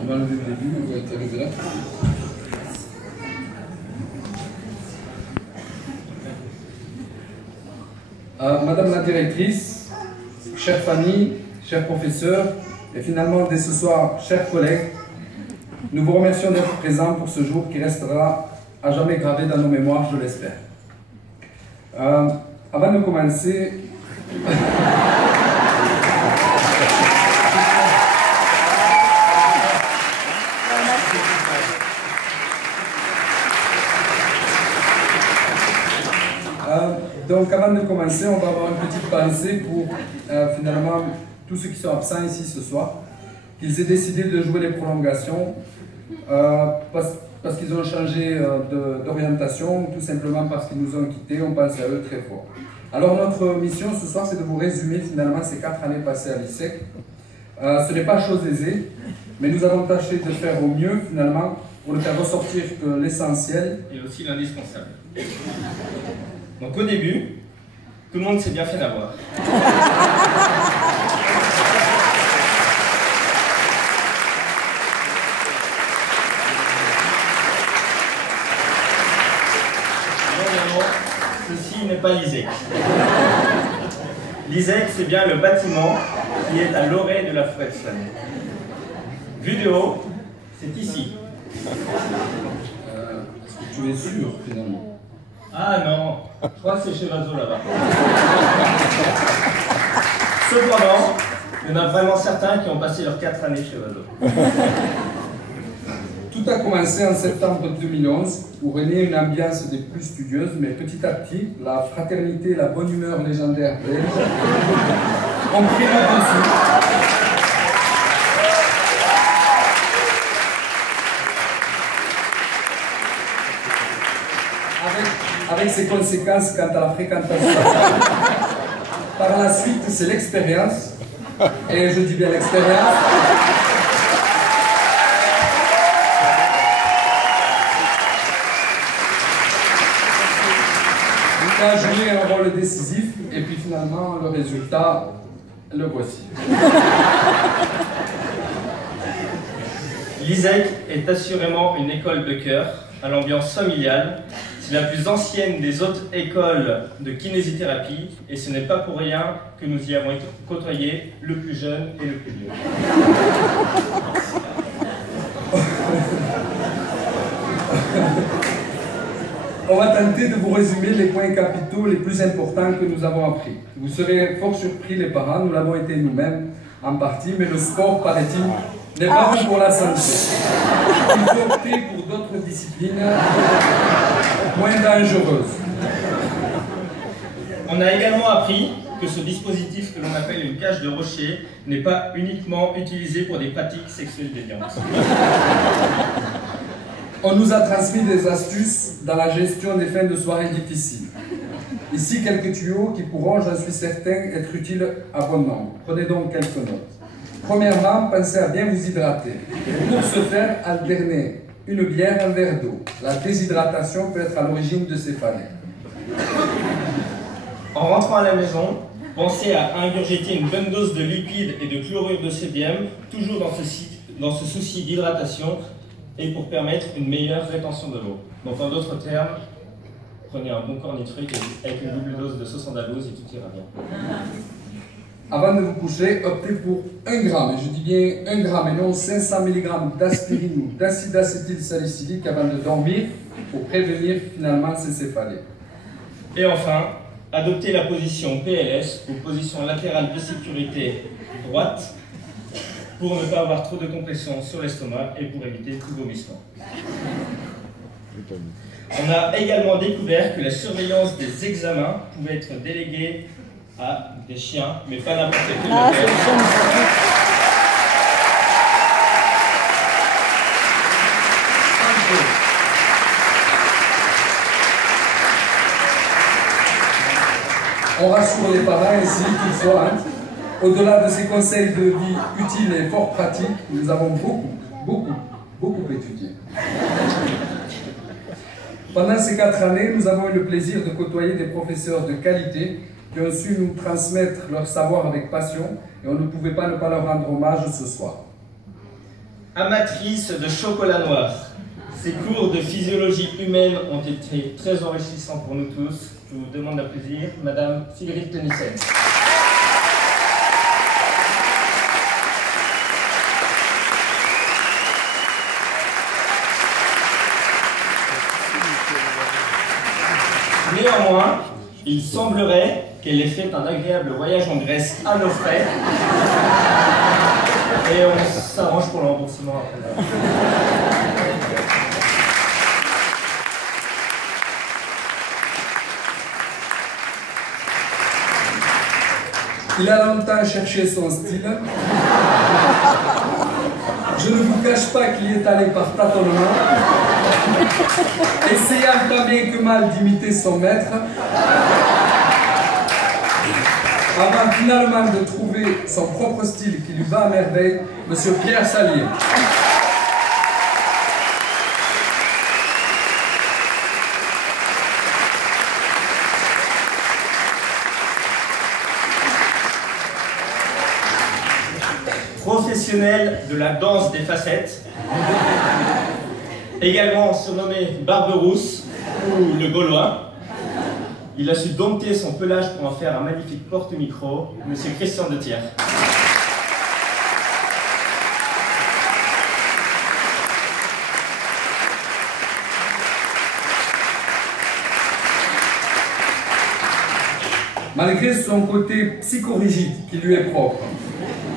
On va enlever le début, on va être arrivé là. Madame la directrice, chère famille, chers professeurs, et finalement dès ce soir, chers collègues, nous vous remercions d'être présents pour ce jour qui restera à jamais gravé dans nos mémoires, je l'espère. Avant de commencer, donc avant de commencer, on va avoir une petite pensée pour finalement tous ceux qui sont absents ici ce soir, qu'ils aient décidé de jouer les prolongations parce qu'ils ont changé d'orientation, tout simplement parce qu'ils nous ont quittés, on pense à eux très fort. Alors notre mission ce soir, c'est de vous résumer finalement ces 4 années passées à l'ISEC. Ce n'est pas chose aisée, mais nous avons tâché de faire au mieux finalement pour ne faire ressortir que l'essentiel. Et aussi l'indispensable. Donc au début, tout le monde s'est bien fait d'avoir. Ceci n'est pas l'ISEC. L'ISEC, c'est bien le bâtiment qui est à l'orée de la forêt de Slaney. Vu de haut, c'est ici. Est-ce que tu es sûr finalement? Ah non, je crois que c'est chez Vazo là-bas. Cependant, il y en a vraiment certains qui ont passé leurs 4 années chez Vazo. Tout a commencé en septembre 2011, où régnait une ambiance des plus studieuses, mais petit à petit, la fraternité et la bonne humeur légendaire belge ont pris le dessus. Avec ses conséquences quant à la fréquentation. Par la suite, c'est l'expérience, et je dis bien l'expérience, qui a joué un rôle décisif, et puis finalement, le résultat, le voici. L'ISEC est assurément une école de cœur, à l'ambiance familiale. C'est la plus ancienne des autres écoles de kinésithérapie, et ce n'est pas pour rien que nous y avons côtoyé le plus jeune et le plus vieux. On va tenter de vous résumer les points capitaux les plus importants que nous avons appris. Vous serez fort surpris les parents, nous l'avons été nous-mêmes en partie, mais le sport, paraît-il, n'est pas bon pour la santé. Il faut opter pour d'autres disciplines moins dangereuses. On a également appris que ce dispositif que l'on appelle une cage de rocher n'est pas uniquement utilisé pour des pratiques sexuelles déviantes. On nous a transmis des astuces dans la gestion des fins de soirée difficiles. Ici, quelques tuyaux qui pourront, j'en suis certain, être utiles à bon nombre. Prenez donc quelques notes. Premièrement, pensez à bien vous hydrater. Pour ce faire, alternez une bière et un verre d'eau. La déshydratation peut être à l'origine de ces phanées. En rentrant à la maison, pensez à ingurgiter une bonne dose de liquide et de chlorure de sodium, toujours dans ce souci d'hydratation et pour permettre une meilleure rétention de l'eau. Donc en d'autres termes, prenez un bon cornitril avec une double dose de sauce andalouse et tout ira bien. Avant de vous coucher, optez pour 1 gramme, et je dis bien 1 gramme et non 500 mg d'aspirine ou d'acide acétylsalicylique avant de dormir pour prévenir finalement ces céphalées. Et enfin, adoptez la position PLS ou position latérale de sécurité droite pour ne pas avoir trop de compression sur l'estomac et pour éviter tout vomissement. On a également découvert que la surveillance des examens pouvait être déléguée à des chiens, mais pas n'importe quel. On rassure les parents ainsi toutefois. Au-delà de ces conseils de vie utiles et fort pratiques, nous avons beaucoup étudié. Pendant ces 4 années, nous avons eu le plaisir de côtoyer des professeurs de qualité qui ont su nous transmettre leur savoir avec passion, et on ne pouvait pas ne pas leur rendre hommage ce soir. amatrice de chocolat noir. Ces cours de physiologie humaine ont été très enrichissants pour nous tous. Je vous demande d'applaudir Madame Sigrid Tenissen. Néanmoins, il semblerait qu'elle ait fait un agréable voyage en Grèce à nos frais. Et on s'arrange pour le remboursement après. Il a longtemps cherché son style. Je ne vous cache pas qu'il est allé par tâtonnement, essayant tant bien que mal d'imiter son maître, avant finalement de trouver son propre style qui lui va à merveille, Monsieur Pierre Salier. Professionnel de la danse des facettes, également surnommé Barberousse ou le Gaulois. Il a su dompter son pelage pour en faire un magnifique porte-micro, Monsieur Christian Dethier. Malgré son côté psychorigide qui lui est propre,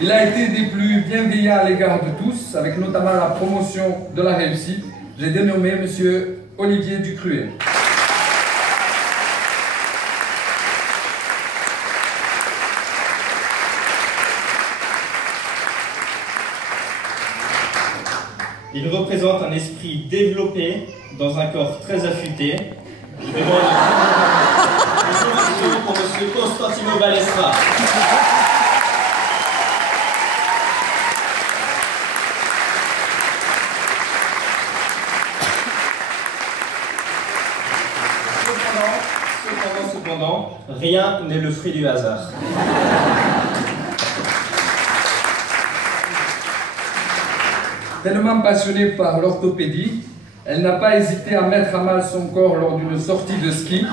il a été des plus bienveillants à l'égard de tous, avec notamment la promotion de la réussite. J'ai dénommé Monsieur Olivier Ducruet. Il représente un esprit développé dans un corps très affûté. Je demande une ovation pour Monsieur Constantino Balestra. Cependant, rien n'est le fruit du hasard. Tellement passionnée par l'orthopédie, elle n'a pas hésité à mettre à mal son corps lors d'une sortie de ski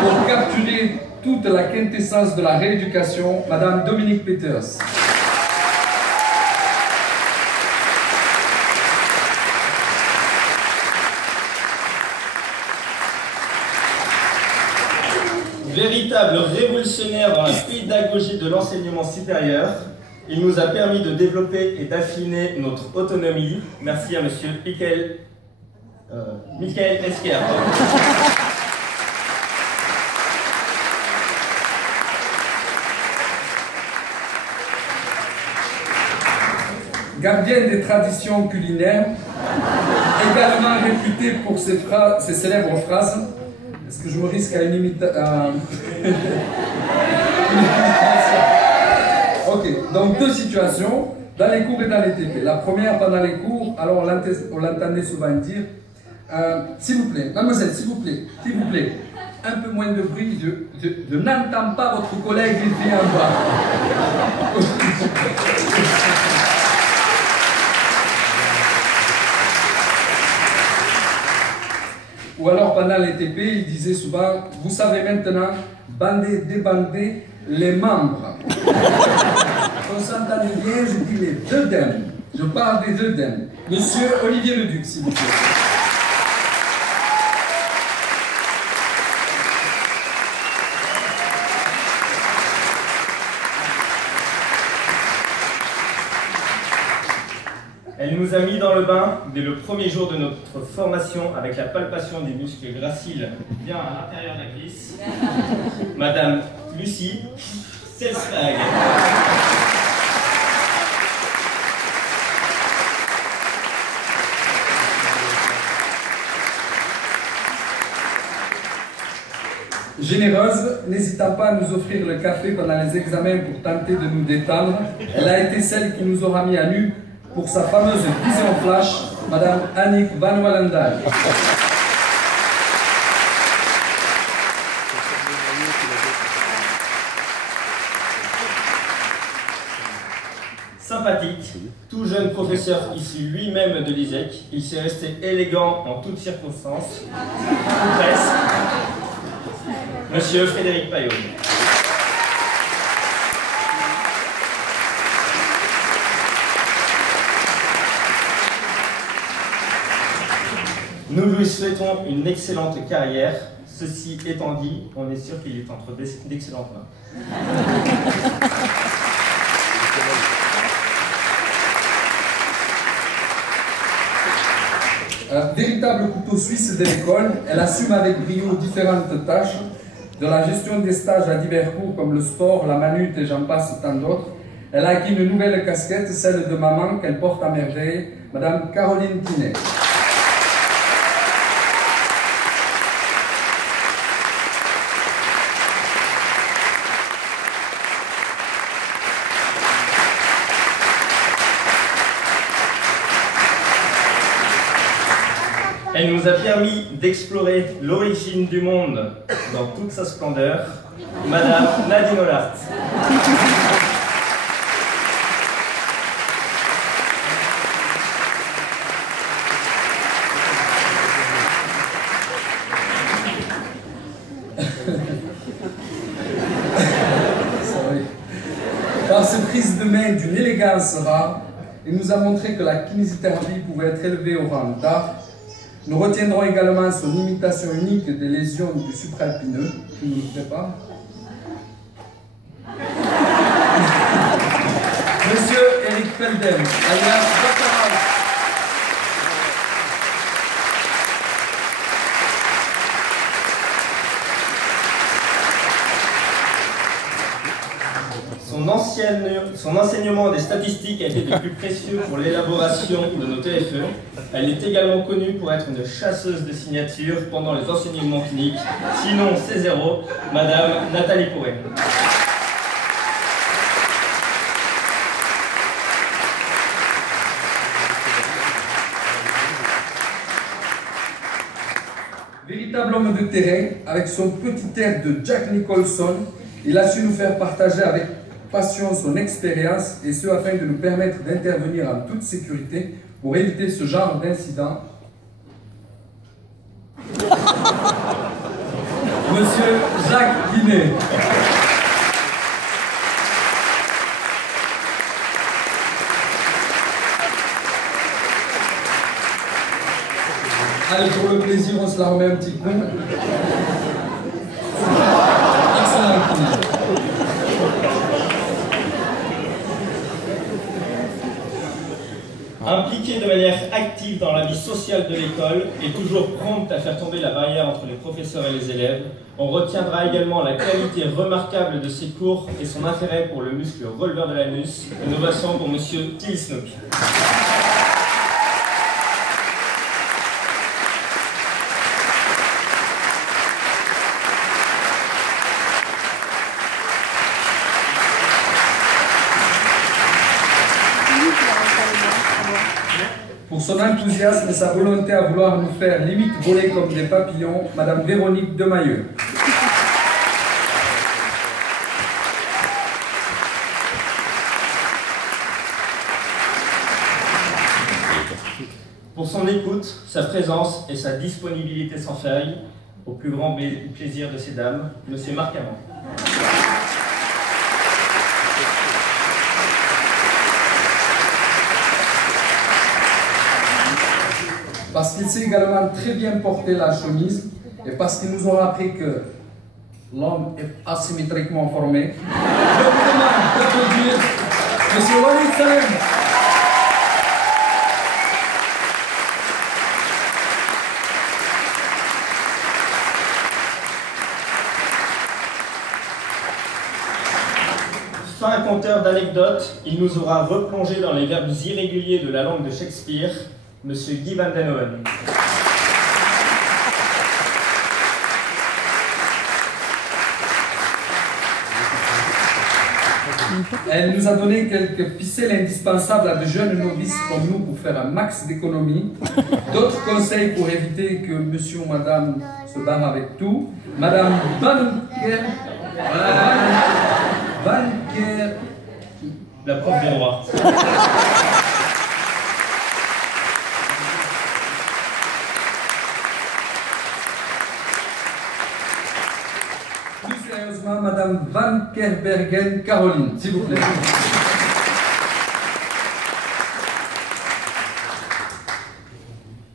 pour capturer toute la quintessence de la rééducation, Madame Dominique Peters. Véritable révolutionnaire dans la pédagogie de l'enseignement supérieur, il nous a permis de développer et d'affiner notre autonomie. Merci à Monsieur Michael Esquer. Gardienne des traditions culinaires, également réputée pour ses célèbres phrases. Est-ce que je me risque à une imitation? Ok, donc deux situations, dans les cours et dans les TP. La première, pendant les cours, alors on l'entendait souvent dire s'il vous plaît, mademoiselle, s'il vous plaît, un peu moins de bruit, je n'entends pas votre collègue ici en bas. Ou alors pendant les TP, il disait souvent, vous savez maintenant, bander, débander les membres. On s'entendait bien, je dis les œdèmes. Je parle des œdèmes. Monsieur Olivier Leduc, s'il vous plaît. Elle nous a mis dans le bain dès le premier jour de notre formation avec la palpation des muscles graciles bien à l'intérieur de la glisse. Madame Lucie Selstag. Généreuse, n'hésitant pas à nous offrir le café pendant les examens pour tenter de nous détendre, elle a été celle qui nous aura mis à nu pour sa fameuse vision flash, Madame Annick Van Wallendal. Sympathique, tout jeune professeur professeur issu lui-même de l'ISEC, il s'est resté élégant en toutes circonstances, ou presque. Monsieur Frédéric Payot. Nous lui souhaitons une excellente carrière. Ceci étant dit, on est sûr qu'il est entre d'excellentes mains. Véritable couteau suisse de l'école, elle assume avec brio différentes tâches, de la gestion des stages à divers cours comme le sport, la manute et j'en passe tant d'autres. Elle a acquis une nouvelle casquette, celle de maman, qu'elle porte à merveille, Madame Caroline Quinet. Elle nous a permis d'explorer l'origine du monde dans toute sa splendeur, Madame Nadine Ollart. Par cette prise de main d'une élégance rare, il nous a montré que la kinésithérapie pouvait être élevée au rang d'art. Nous retiendrons également son imitation unique des lésions du supralpineux, qui ne nous fait pas. Monsieur Eric Feldem, alias Baccarat. Son enseignement des statistiques a été des plus précieux pour l'élaboration de nos TFE. Elle est également connue pour être une chasseuse de signatures pendant les enseignements cliniques. Sinon, c'est zéro, Madame Nathalie Pourret. Véritable homme de terrain, avec son petit air de Jack Nicholson, il a su nous faire partager avec passion son expérience et ce afin de nous permettre d'intervenir en toute sécurité pour éviter ce genre d'incident. Monsieur Jacques Guinet. Allez, pour le plaisir, on se la remet un petit coup. Excellent Guinet. Impliquée de manière active dans la vie sociale de l'école et toujours prompte à faire tomber la barrière entre les professeurs et les élèves, on retiendra également la qualité remarquable de ses cours et son intérêt pour le muscle releveur de l'anus. Une ovation pour Monsieur Till Snook. Pour son enthousiasme et sa volonté à vouloir nous faire limite voler comme des papillons, Madame Véronique Demailleux. Pour son écoute, sa présence et sa disponibilité sans faille, au plus grand plaisir de ces dames, Monsieur Marc Amand. Parce qu'il sait également très bien porter la chemise et parce qu'il nous aura appris que l'homme est asymétriquement formé. Je vous demande d'applaudir M. Walid Salem. Fin conteur d'anecdotes, il nous aura replongé dans les verbes irréguliers de la langue de Shakespeare, Monsieur Guy Van Den Hoven. Elle nous a donné quelques ficelles indispensables à de jeunes novices comme nous pour faire un max d'économie. D'autres conseils pour éviter que monsieur ou madame se barre avec tout. Madame Banker, La prof des rois. applaudissements Madame Van Kerbergen Caroline, s'il vous plaît.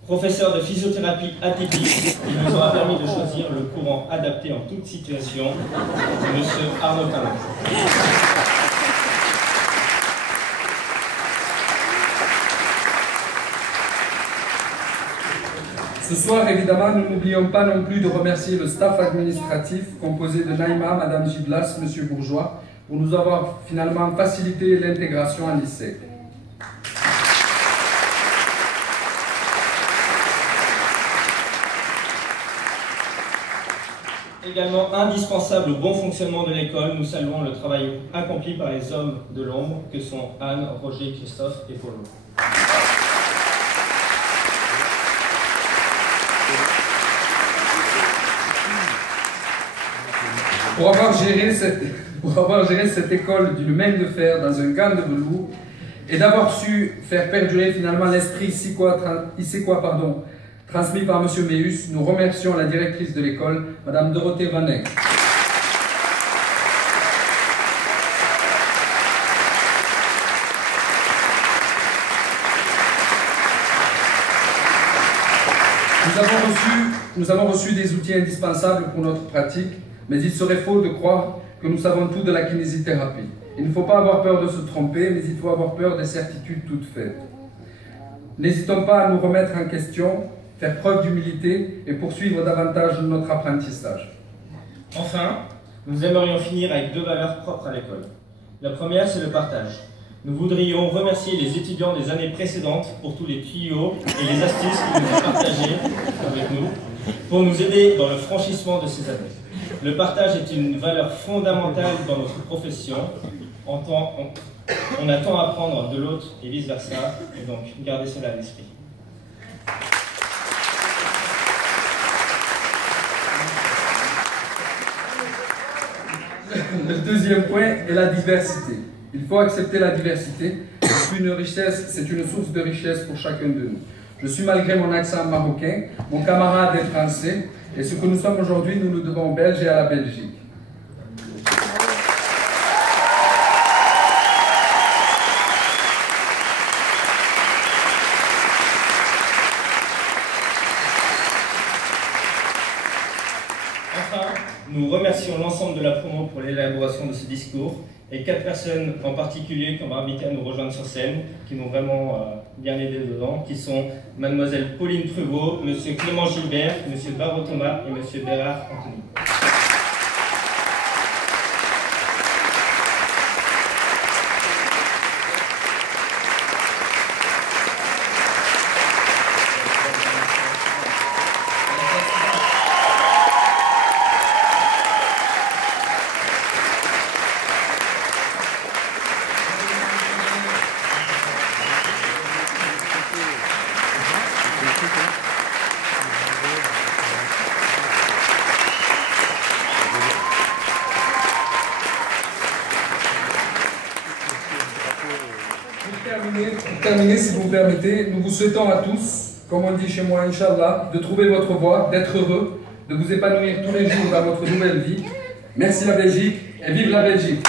Professeur de physiothérapie atypique, il nous aura permis de choisir le courant adapté en toute situation, Monsieur Arnaud Talon. Ce soir, évidemment, nous n'oublions pas non plus de remercier le staff administratif composé de Naïma, Madame Giblas, Monsieur Bourgeois, pour nous avoir finalement facilité l'intégration à l'ISEC. Également indispensable au bon fonctionnement de l'école, nous saluons le travail accompli par les hommes de l'ombre que sont Anne, Roger, Christophe et Paulo. Pour avoir géré cette école d'une main de fer dans un gant de velours et d'avoir su faire perdurer finalement l'esprit iséquois transmis par M. Méus, nous remercions la directrice de l'école, Mme Dorothée Van Eyck. Nous avons reçu des outils indispensables pour notre pratique, mais il serait faux de croire que nous savons tout de la kinésithérapie. Il ne faut pas avoir peur de se tromper, mais il faut avoir peur des certitudes toutes faites. N'hésitons pas à nous remettre en question, faire preuve d'humilité et poursuivre davantage notre apprentissage. Enfin, nous aimerions finir avec 2 valeurs propres à l'école. La première, c'est le partage. Nous voudrions remercier les étudiants des années précédentes pour tous les tuyaux et les astuces qu'ils nous ont partagés avec nous pour nous aider dans le franchissement de ces années. Le partage est une valeur fondamentale dans notre profession. On a tant à apprendre de l'autre et vice-versa, et donc gardez cela à l'esprit. Le deuxième point est la diversité. Il faut accepter la diversité. C'est une richesse, c'est une source de richesse pour chacun de nous. Je suis malgré mon accent marocain, mon camarade est français, et ce que nous sommes aujourd'hui, nous le devons aux Belges et à la Belgique. Enfin, nous remercions l'ensemble de la promo pour l'élaboration de ce discours et 4 personnes en particulier qui ont invité à nous rejoindre sur scène, qui nous ont vraiment bien aidé dedans, qui sont Mademoiselle Pauline Pruvot, Monsieur Clément Gilbert, Monsieur Barreau Thomas et Monsieur Bérard Anthony. Pour terminer, si vous me permettez, nous vous souhaitons à tous, comme on dit chez moi, Inch'Allah, de trouver votre voie, d'être heureux, de vous épanouir tous les jours dans votre nouvelle vie. Merci la Belgique et vive la Belgique!